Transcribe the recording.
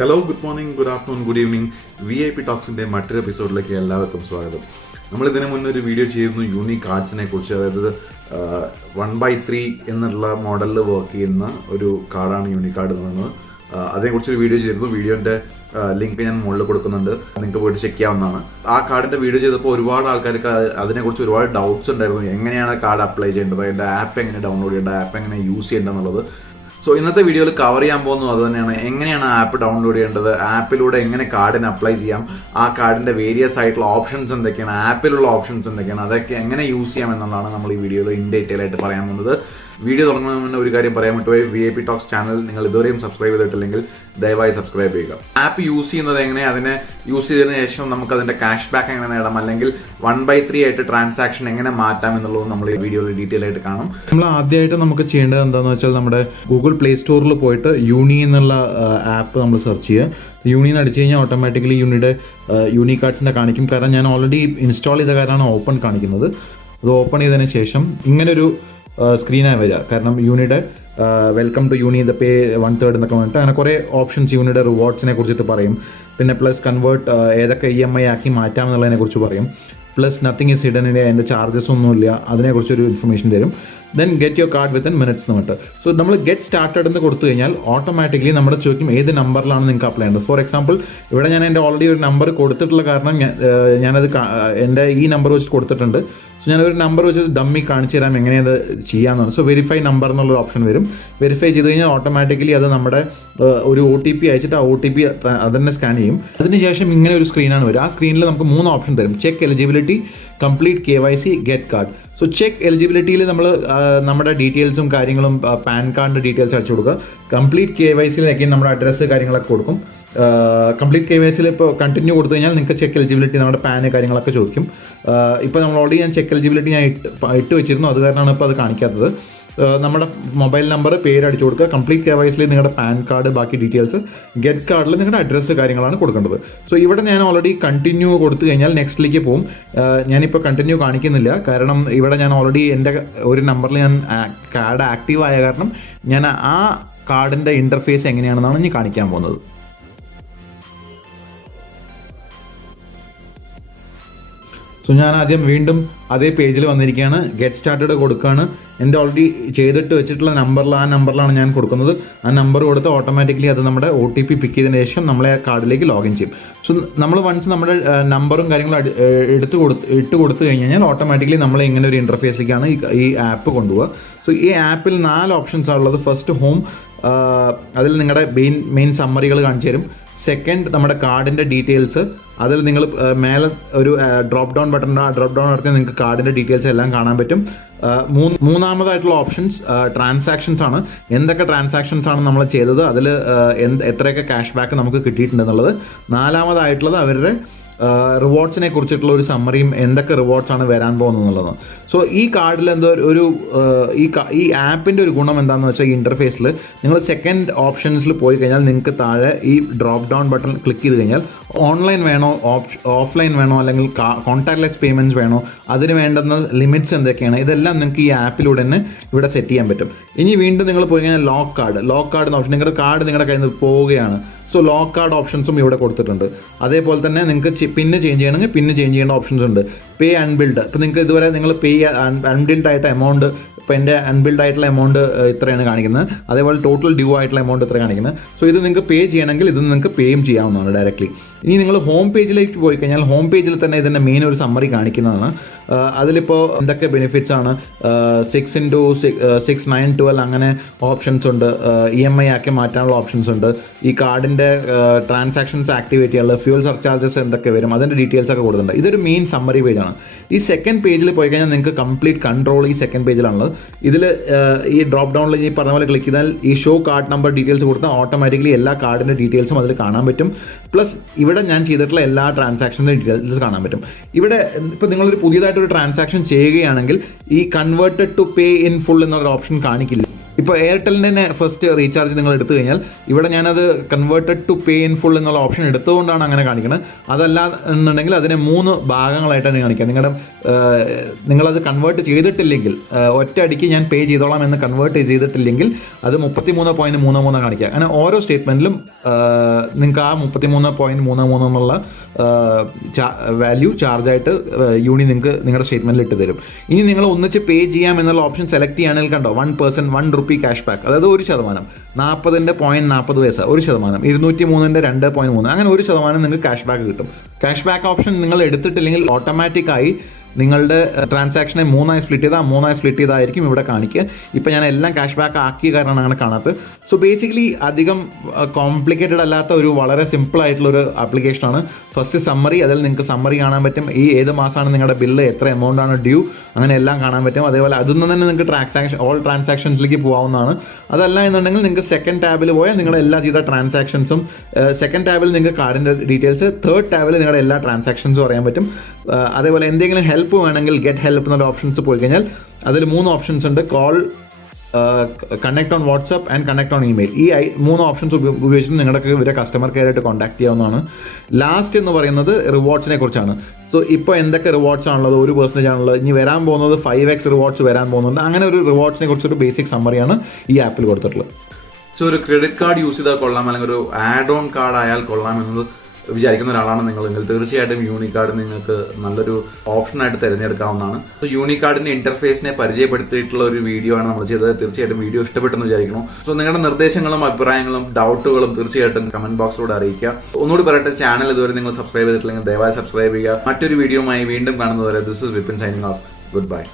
Hello, good morning, good afternoon, good evening. VIP ടോക്സിൻ്റെ മറ്റൊരു എപ്പിസോഡിലേക്ക് എല്ലാവർക്കും സ്വാഗതം. നമ്മൾ ഇതിനു മുന്നേ ഒരു വീഡിയോ ചെയ്തിരുന്നു യൂണി കാർഡ്സിനെ കുറിച്ച്. അതായത് 1/3 എന്നുള്ള മോഡലിൽ വർക്ക് ചെയ്യുന്ന ഒരു കാർഡാണ് യൂണി കാർഡ് എന്ന് പറയുന്നത്. അതിനെക്കുറിച്ചൊരു വീഡിയോ ചെയ്തിരുന്നു. വീഡിയോൻ്റെ ലിങ്ക് ഞാൻ മുകളിൽ കൊടുക്കുന്നുണ്ട്, നിങ്ങൾക്ക് പോയിട്ട് ചെക്ക് ചെയ്യാവുന്നതാണ്. ആ കാർഡിൻ്റെ വീഡിയോ ചെയ്തപ്പോൾ ഒരുപാട് ആൾക്കാർക്ക് അതിനെക്കുറിച്ച് ഒരുപാട് ഡൗട്ട്സ് ഉണ്ടായിരുന്നു. എങ്ങനെയാണ് കാർഡ് അപ്ലൈ ചെയ്യേണ്ടത്, അതിൻ്റെ ആപ്പ് എങ്ങനെ ഡൗൺലോഡ് ചെയ്യേണ്ടത്, ആപ്പ് എങ്ങനെ യൂസ് ചെയ്യേണ്ടതെന്നുള്ളത്. സോ ഇന്നത്തെ വീഡിയോയിൽ കവർ ചെയ്യാൻ പോകുന്നത് അത് തന്നെയാണ്. എങ്ങനെയാണ് ആപ്പ് ഡൗൺലോഡ് ചെയ്യേണ്ടത്, ആപ്പിലൂടെ എങ്ങനെ കാർഡിന് അപ്ലൈ ചെയ്യാം, ആ കാർഡിൻ്റെ വേരിയസ് ആയിട്ടുള്ള ഓപ്ഷൻസ് എന്തൊക്കെയാണ്, ആപ്പിലുള്ള ഓപ്ഷൻസ് എന്തൊക്കെയാണ്, അതൊക്കെ എങ്ങനെ യൂസ് ചെയ്യാം എന്നുള്ളതാണ് നമ്മൾ ഈ വീഡിയോയിൽ ഇൻ ഡീറ്റെയിൽ ആയിട്ട് പറയാൻ പോകുന്നത്. വീഡിയോ തുടങ്ങുന്നതിന് മുന്നേ ഒരു കാര്യം പറയാൻ പറ്റുമോ, VIP ടോക്സ് ചാനൽ നിങ്ങൾ ഇതുവരെയും സബ്സ്ക്രൈബ് ചെയ്തിട്ടില്ലെങ്കിൽ ദയവായി സബ്സ്ക്രൈബ് ചെയ്യുക. ആപ്പ് യൂസ് ചെയ്യുന്നത് എങ്ങനെ, അതിനെ യൂസ് ചെയ്തതിനു ശേഷം നമുക്ക് അതിൻ്റെ ക്യാഷ് ബാക്ക് എങ്ങനെ നേടാം, അല്ലെങ്കിൽ 1/3 ആയിട്ട് ട്രാൻസാക്ഷൻ എങ്ങനെ മാറ്റാം എന്നുള്ളത് നമ്മൾ ഈ വീഡിയോയിൽ ഡീറ്റെയിൽ ആയിട്ട് കാണും. നമ്മൾ ആദ്യമായിട്ട് നമുക്ക് ചെയ്യേണ്ടത് എന്താണെന്ന് വെച്ചാൽ നമ്മുടെ ഗൂഗിൾ പ്ലേ സ്റ്റോറിൽ പോയിട്ട് യൂണി എന്നുള്ള ആപ്പ് നമ്മൾ സെർച്ച് ചെയ്യുക. യൂണി എന്ന് അടിച്ചു കഴിഞ്ഞാൽ ഓട്ടോമാറ്റിക്കലി യൂണിയുടെ യൂണി കാർഡ്സിൻ്റെ കാണിക്കും. കാരണം ഞാൻ ഓൾറെഡി ഇൻസ്റ്റാൾ ചെയ്ത കാരണമാണ് ഓപ്പൺ കാണിക്കുന്നത്. അത് ഓപ്പൺ ചെയ്തതിന് ശേഷം ഇങ്ങനൊരു സ്ക്രീനായി വരിക. കാരണം യൂണിയുടെ welcome to uni the pay 1/3 എന്നൊക്കെ പറഞ്ഞിട്ട് അങ്ങനെ കുറേ ഓപ്ഷൻസ് യൂണിയുടെ റിവാർഡ്സിനെ കുറിച്ചിട്ട് പറയും. പിന്നെ പ്ലസ് കൺവേർട്ട് ഏതൊക്കെ EMI ആക്കി മാറ്റാം എന്നുള്ളതിനെ കുറിച്ച് പറയും. പ്ലസ് നത്തിങ് ഈസ് ഹിഡൻ, അതിൻ്റെ ചാർജസ് ഒന്നുമില്ല, അതിനെക്കുറിച്ചൊരു ഇൻഫർമേഷൻ തരും. Then get your card within minutes എന്ന് പറഞ്ഞിട്ട്. സോ നമ്മൾ ഗെറ്റ് സ്റ്റാർട്ടഡ് എന്ന് കൊടുത്തു കഴിഞ്ഞാൽ ഓട്ടോമാറ്റിക്കലി നമ്മുടെ ചോദിക്കും ഏത് നമ്പറിലാണ് നിങ്ങൾക്ക് അപ്ലൈ ചെയ്യേണ്ടത്. ഫോർ എക്സാമ്പിൾ ഇവിടെ ഞാൻ എൻ്റെ ഓൾറെഡി ഒരു നമ്പർ കൊടുത്തിട്ടുള്ള കാരണം ഞാനത് എൻ്റെ ഈ നമ്പർ വെച്ചിട്ട് കൊടുത്തിട്ടുണ്ട്. സോ ഞാനൊരു നമ്പർ വെച്ച് ഡമ്മി കാണിച്ചു തരാം എങ്ങനെയത് ചെയ്യാമെന്നാണ്. സോ വെരിഫൈ നമ്പർ എന്നുള്ളൊരു ഓപ്ഷൻ വരും. വെരിഫൈ ചെയ്ത് കഴിഞ്ഞാൽ ഓട്ടോമാറ്റിക്കലി അത് നമ്മുടെ ഒരു OTP അയച്ചിട്ട് ആ OTP അതന്നെ സ്കാൻ ചെയ്യും. അതിനുശേഷം ഇങ്ങനെ ഒരു സ്ക്രീനാണ് വരും. ആ സ്ക്രീനിൽ നമുക്ക് 3 ഓപ്ഷൻ തരും: check eligibility, complete KYC, get card. So check എലിജിബിലിറ്റിയിൽ നമ്മൾ നമ്മുടെ ഡീറ്റെയിൽസും കാര്യങ്ങളും പാൻ കാർഡിൻ്റെ ഡീറ്റെയിൽസ് അയച്ചു കൊടുക്കുക. കംപ്ലീറ്റ് KYCയിലേക്ക് നമ്മുടെ അഡ്രസ്സ് കാര്യങ്ങളൊക്കെ കൊടുക്കും. കംപ്ലീറ്റ് KYCയിൽ ഇപ്പോൾ കണ്ടിന്യൂ കൊടുത്തു കഴിഞ്ഞാൽ നിങ്ങൾക്ക് ചെക്ക് എലിജിബിലിറ്റി നമ്മുടെ പാന് കാര്യങ്ങളൊക്കെ ചോദിക്കും. ഇപ്പോൾ നമ്മൾ ഓൾറെഡി ഞാൻ ചെക്ക് എലിജിബിലിറ്റി ഞാൻ ഇട്ട് വെച്ചിരുന്നു, അത് കാരണമാണ് ഇപ്പോൾ അത് കാണിക്കാത്തത്. നമ്മുടെ മൊബൈൽ നമ്പർ, പേര് അടിച്ചു കൊടുക്കുക. കംപ്ലീറ്റ് KYCയിൽ നിങ്ങളുടെ പാൻ കാർഡ്, ബാക്കി ഡീറ്റെയിൽസ്. ഗെറ്റ് കാർഡിൽ നിങ്ങളുടെ അഡ്രസ്സ് കാര്യങ്ങളാണ് കൊടുക്കേണ്ടത്. സോ ഇവിടെ ഞാൻ ഓൾറെഡി കണ്ടിന്യൂ കൊടുത്തു കഴിഞ്ഞാൽ നെക്സ്റ്റിലേക്ക് പോകും. ഞാനിപ്പോൾ കണ്ടിന്യൂ കാണിക്കുന്നില്ല, കാരണം ഇവിടെ ഞാൻ ഓൾറെഡി എൻ്റെ ഒരു നമ്പറിൽ ഞാൻ കാർഡ് ആക്റ്റീവ് ആയ കാരണം ഞാൻ ആ കാർഡിൻ്റെ ഇൻ്റർഫേസ് എങ്ങനെയാണെന്നാണ് ഇനി കാണിക്കാൻ പോകുന്നത്. സോ ഞാൻ ആദ്യം വീണ്ടും അതേ പേജിൽ വന്നിരിക്കുകയാണ്. ഗെറ്റ് സ്റ്റാർട്ടഡ് കൊടുക്കുകയാണ്. എൻ്റെ ഓൾറെഡി ചെയ്തിട്ട് വെച്ചിട്ടുള്ള ആ നമ്പറിലാണ് ഞാൻ കൊടുക്കുന്നത്. ആ നമ്പർ കൊടുത്ത് ഓട്ടോമാറ്റിക്കലി അത് നമ്മുടെ OTP പിക്ക് ചെയ്തതിന് ശേഷം നമ്മളെ ആ കാർഡിലേക്ക് ലോഗിൻ ചെയ്യും. സോ നമ്മൾ വൺസ് നമ്മുടെ നമ്പറും കാര്യങ്ങളും ഇട്ട് കൊടുത്തു കഴിഞ്ഞാൽ ഓട്ടോമാറ്റിക്കലി നമ്മളെ ഇങ്ങനെ ഒരു ഇൻ്റർഫേസിലേക്കാണ് ഈ ആപ്പ് കൊണ്ടുപോകുക. സോ ഈ ആപ്പിൽ 4 ഓപ്ഷൻസാണ് ഉള്ളത്. ഫസ്റ്റ് ഹോം, അതിൽ നിങ്ങളുടെ മെയിൻ സമ്മറികൾ കാണിച്ചു തരും. സെക്കൻഡ് നമ്മുടെ കാർഡിൻ്റെ ഡീറ്റെയിൽസ്, അതിൽ നിങ്ങൾ മേലെ ഒരു ഡ്രോപ്പ് ഡൗൺ ബട്ടൺ ഉണ്ട്. ആ ഡ്രോപ്പ് ഡൗൺ നടത്തി നിങ്ങൾക്ക് കാർഡിൻ്റെ ഡീറ്റെയിൽസ് എല്ലാം കാണാൻ പറ്റും. മൂന്നാമതായിട്ടുള്ള ഓപ്ഷൻസ് ട്രാൻസാക്ഷൻസ് ആണ്. എന്തൊക്കെ ട്രാൻസാക്ഷൻസ് ആണ് നമ്മൾ ചെയ്തത്, അതിൽ എത്രയൊക്കെ ക്യാഷ് ബാക്ക് നമുക്ക് കിട്ടിയിട്ടുണ്ടെന്നുള്ളത്. നാലാമതായിട്ടുള്ളത് അവരുടെ റിവാർഡ്സിനെ കുറിച്ചിട്ടുള്ള ഒരു സമ്മറിയും എന്തൊക്കെ റിവാർഡ്സ് ആണ് വരാൻ പോകുന്നത് എന്നുള്ളതാണ്. സോ ഈ കാർഡിൽ എന്തോ ഈ ആപ്പിൻ്റെ ഒരു ഗുണം എന്താണെന്ന് വെച്ചാൽ ഈ ഇൻ്റർഫേസിൽ നിങ്ങൾ സെക്കൻഡ് ഓപ്ഷൻസിൽ പോയി കഴിഞ്ഞാൽ നിങ്ങൾക്ക് താഴെ ഈ ഡ്രോപ്പ് ഡൗൺ ബട്ടൺ ക്ലിക്ക് ചെയ്ത് കഴിഞ്ഞാൽ ഓൺലൈൻ വേണോ, ഓഫ്ലൈൻ വേണോ, അല്ലെങ്കിൽ കോൺടാക്ട്ലെസ് പേയ്മെൻറ്റ്സ് വേണോ, അതിന് വേണ്ടുന്ന ലിമിറ്റ്സ് എന്തൊക്കെയാണ്, ഇതെല്ലാം നിങ്ങൾക്ക് ഈ ആപ്പിലൂടെ തന്നെ ഇവിടെ സെറ്റ് ചെയ്യാൻ പറ്റും. ഇനി വീണ്ടും നിങ്ങൾ പോയി കഴിഞ്ഞാൽ ലോക്ക് കാർഡ് എന്ന ഓപ്ഷൻ, നിങ്ങളുടെ കാർഡ് നിങ്ങളുടെ കയ്യിൽ നിന്ന് പോവുകയാണ്. സോ ലോക്ക് കാർഡ് ഓപ്ഷൻസും ഇവിടെ കൊടുത്തിട്ടുണ്ട്. അതേപോലെ തന്നെ നിങ്ങൾക്ക് പിന്ന് ചേഞ്ച് ചെയ്യണമെങ്കിൽ പിന്ന് ചേഞ്ച് ചെയ്യേണ്ട ഓപ്ഷൻസ് ഉണ്ട്. പേ അൺബിൽഡ്, ഇപ്പോൾ നിങ്ങൾക്ക് ഇതുവരെ നിങ്ങൾ പേ അൺബിൽഡ് ആയിട്ട് എമൗണ്ട്, ഇപ്പോൾ എൻ്റെ അൺബിൽഡ് ആയിട്ടുള്ള എമൗണ്ട് ഇത്രയാണ് കാണിക്കുന്നത്. അതേപോലെ ടോട്ടൽ ഡ്യൂ ആയിട്ടുള്ള എമൗണ്ട് ഇത്ര കാണിക്കുന്നത്. സോ ഇത് നിങ്ങൾക്ക് പേ ചെയ്യണമെങ്കിൽ ഇത് നിങ്ങൾക്ക് പേയും ചെയ്യാവുന്നതാണ് ഡയറക്റ്റ്ലി. ഇനി നിങ്ങൾ ഹോം പേജിലേക്ക് പോയി കഴിഞ്ഞാൽ ഹോം പേജിൽ തന്നെ ഇതിൻ്റെ മെയിൻ ഒരു സമ്മറി കാണിക്കുന്നതാണ്. അതിലിപ്പോൾ എന്തൊക്കെ ബെനിഫിറ്റ്സ് ആണ്, 6x6 9 12 അങ്ങനെ ഓപ്ഷൻസ് ഉണ്ട്. EMI ആക്കി മാറ്റാനുള്ള ഓപ്ഷൻസ് ഉണ്ട്. ഈ കാർഡിൻ്റെ ട്രാൻസാക്ഷൻസ് ആക്ടിവേറ്റ് ചെയ്യാനുള്ള ഫ്യൂൽ സർചാർജസ് എന്തൊക്കെ വരും, അതിൻ്റെ ഡീറ്റെയിൽസ് ഒക്കെ കൊടുത്തിട്ടുണ്ട്. ഇതൊരു മെയിൻ സമ്മറി പേജാണ്. ഈ സെക്കൻഡ് പേജിൽ പോയി കഴിഞ്ഞാൽ നിങ്ങൾക്ക് കംപ്ലീറ്റ് കൺട്രോൾ ഈ സെക്കൻഡ് പേജിലാണുള്ളത്. ഇതിൽ ഈ ഡ്രോപ്പ് ഡൗണിൽ ഈ പറഞ്ഞ പോലെ ക്ലിക്ക് ചെയ്താൽ ഈ ഷോ കാർഡ് നമ്പർ ഡീറ്റെയിൽസ് കൊടുത്താൽ ഓട്ടോമാറ്റിക്കലി എല്ലാ കാർഡിൻ്റെ ഡീറ്റെയിൽസും അതിൽ കാണാൻ പറ്റും. പ്ലസ് ഇവിടെ ഞാൻ ചെയ്തിട്ടുള്ള എല്ലാ ട്രാൻസാക്ഷൻ്റെ ഡീറ്റെയിൽസ് കാണാൻ പറ്റും. ഇവിടെ ഇപ്പോൾ നിങ്ങളൊരു പുതിയതായിട്ടൊരു ട്രാൻസാക്ഷൻ ചെയ്യുകയാണെങ്കിൽ ഈ converted to pay in full എന്നൊരു ഓപ്ഷൻ കാണിക്കില്ല. ഇപ്പോൾ എയർടെലിൻ്റെ ഫസ്റ്റ് റീചാർജ് നിങ്ങൾ എടുത്തു കഴിഞ്ഞാൽ ഇവിടെ ഞാനത് converted to pay in full എന്നുള്ള ഓപ്ഷൻ എടുത്തുകൊണ്ടാണ് അങ്ങനെ കാണിക്കുന്നത്. അതല്ല എന്നുണ്ടെങ്കിൽ അതിനെ 3 ഭാഗങ്ങളായിട്ടാണ് കാണിക്കുക. നിങ്ങളത് കൺവേർട്ട് ചെയ്തിട്ടില്ലെങ്കിൽ, ഒറ്റ അടിക്ക് ഞാൻ പേ ചെയ്തോളാം എന്ന് കൺവേർട്ട് ചെയ്തിട്ടില്ലെങ്കിൽ അത് 33.33 കാണിക്കുക. അങ്ങനെ ഓരോ സ്റ്റേറ്റ്മെൻറ്റിലും നിങ്ങൾക്ക് ആ 33.33 എന്നുള്ള വാല്യൂ ചാർജായിട്ട് യൂണി നിങ്ങൾക്ക് നിങ്ങളുടെ സ്റ്റേറ്റ്മെൻറ്റിൽ ഇട്ട് തരും. ഇനി നിങ്ങൾ ഒന്നിച്ച് പേ ചെയ്യാം എന്നുള്ള ഓപ്ഷൻ സെലക്ട് ചെയ്യുകയാണെങ്കിൽ കണ്ടോ, 1% 1 rupee ക്യാഷ് ബാക്ക്, അതായത് 1%, 40.40 1%, 203 2.3, അങ്ങനെ 1% നിങ്ങൾക്ക് ക്യാഷ് ബാക്ക് കിട്ടും. ക്യാഷ് ബാക്ക് ഓപ്ഷൻ നിങ്ങൾ എടുത്തിട്ടില്ലെങ്കിൽ ഓട്ടോമാറ്റിക്കായി നിങ്ങളുടെ ട്രാൻസാക്ഷനെ 3ആയി സ്പ്ലിറ്റ് ചെയ്താൽ 3ആയി സ്പ്ലിറ്റ് ചെയ്തായിരിക്കും ഇവിടെ കാണിക്കുക. ഇപ്പോൾ ഞാൻ എല്ലാം ക്യാഷ് ബാക്ക് ആക്കിയ കാരണമാണ് അങ്ങനെ കാണാത്തത്. സോ ബേസിക്കലി അധികം കോംപ്ലിക്കേറ്റഡ് അല്ലാത്ത ഒരു വളരെ സിമ്പിൾ ആയിട്ടുള്ളൊരു ആപ്ലിക്കേഷനാണ്. ഫസ്റ്റ് സമ്മറി, അതിൽ നിങ്ങൾക്ക് സമ്മറി കാണാൻ പറ്റും. ഈ ഏത് മാസമാണ് നിങ്ങളുടെ ബില്ല്, എത്ര എമൗണ്ട് ആണ് ഡ്യൂ, അങ്ങനെ എല്ലാം കാണാൻ പറ്റും. അതേപോലെ അതിൽ നിന്ന് തന്നെ നിങ്ങൾക്ക് ഓൾ ട്രാൻസാക്ഷൻസിലേക്ക് പോകാവുന്നതാണ്. അതല്ല എന്നുണ്ടെങ്കിൽ നിങ്ങൾക്ക് സെക്കൻഡ് ടാബിൽ പോയാൽ നിങ്ങളുടെ എല്ലാ ചെയ്ത ട്രാൻസാക്ഷൻസും, സെക്കൻഡ് ടാബിൽ നിങ്ങൾക്ക് കാർഡിൻ്റെ ഡീറ്റെയിൽസ്, തേർഡ് ടാബിൽ നിങ്ങളുടെ എല്ലാ ട്രാൻസാക്ഷൻസും അറിയാൻ പറ്റും. അതേപോലെ എന്തെങ്കിലും ഹെൽപ്പ് വേണമെങ്കിൽ ഗെറ്റ് ഹെൽപ്പ് എന്നുള്ള ഓപ്ഷൻസ് പോയി കഴിഞ്ഞാൽ അതിൽ 3 ഓപ്ഷൻസ് ഉണ്ട്: call, connect on WhatsApp and connect on email. ഈ 3 ഓപ്ഷൻസ് ഉപയോഗിച്ചിട്ട് നിങ്ങൾക്ക് ഇവരെ കസ്റ്റമർ കെയർ ആയിട്ട് കോൺടാക്ട് ചെയ്യാവുന്നതാണ്. ലാസ്റ്റ് എന്ന് പറയുന്നത് റിവാർഡ്സിനെ കുറിച്ചാണ്. സോ ഇപ്പോൾ എന്തൊക്കെ റിവാർഡ്സ് ആണുള്ളത്, 1% ആണുള്ളത്, ഇനി വരാൻ പോകുന്നത് 5x റിവാർഡ്സ് വരാൻ പോകുന്നുണ്ട്. അങ്ങനെ ഒരു റിവാർഡ്സിനെ കുറിച്ചൊരു ബേസിക് സമ്മറിയാണ് ഈ ആപ്പിൽ കൊടുത്തിട്ടുള്ളത്. സോ ഒരു ക്രെഡിറ്റ് കാർഡ് യൂസ് ചെയ്താൽ കൊള്ളാം, അല്ലെങ്കിൽ ഒരു ആഡ് ഓൺ കാർഡ് ആയാൽ കൊള്ളാം എന്നത് വിചാരിക്കുന്ന ഒരാളാണ് നിങ്ങളെങ്കിൽ തീർച്ചയായിട്ടും യൂണി കാർഡ് നിങ്ങൾക്ക് നല്ലൊരു ഓപ്ഷനായിട്ട് തിരഞ്ഞെടുക്കാവുന്നതാണ്. സോ യൂണി കാർഡിന്റെ ഇന്റർഫേസിനെ പരിചയപ്പെടുത്തിയിട്ടുള്ള ഒരു വീഡിയോ ആണ് നമ്മൾ ചെയ്തത്. തീർച്ചയായിട്ടും വീഡിയോ ഇഷ്ടപ്പെട്ടെന്ന് വിചാരിക്കുന്നു. സോ നിങ്ങളുടെ നിർദ്ദേശങ്ങളും അഭിപ്രായങ്ങളും ഡൗട്ടുകളും തീർച്ചയായിട്ടും കമന്റ് ബോക്സിലൂടെ അറിയിക്കുക. ഒന്നുകൂടി പറയട്ടെ, ചാനൽ ഇതുവരെ നിങ്ങൾ സബ്സ്ക്രൈബ് ചെയ്തിട്ടില്ലെങ്കിൽ ദയവായി സബ്സ്ക്രൈബ് ചെയ്യുക. മറ്റൊരു വീഡിയോയുമായി വീണ്ടും കാണുന്നതുവരെ this is Vipin signing off. Good by.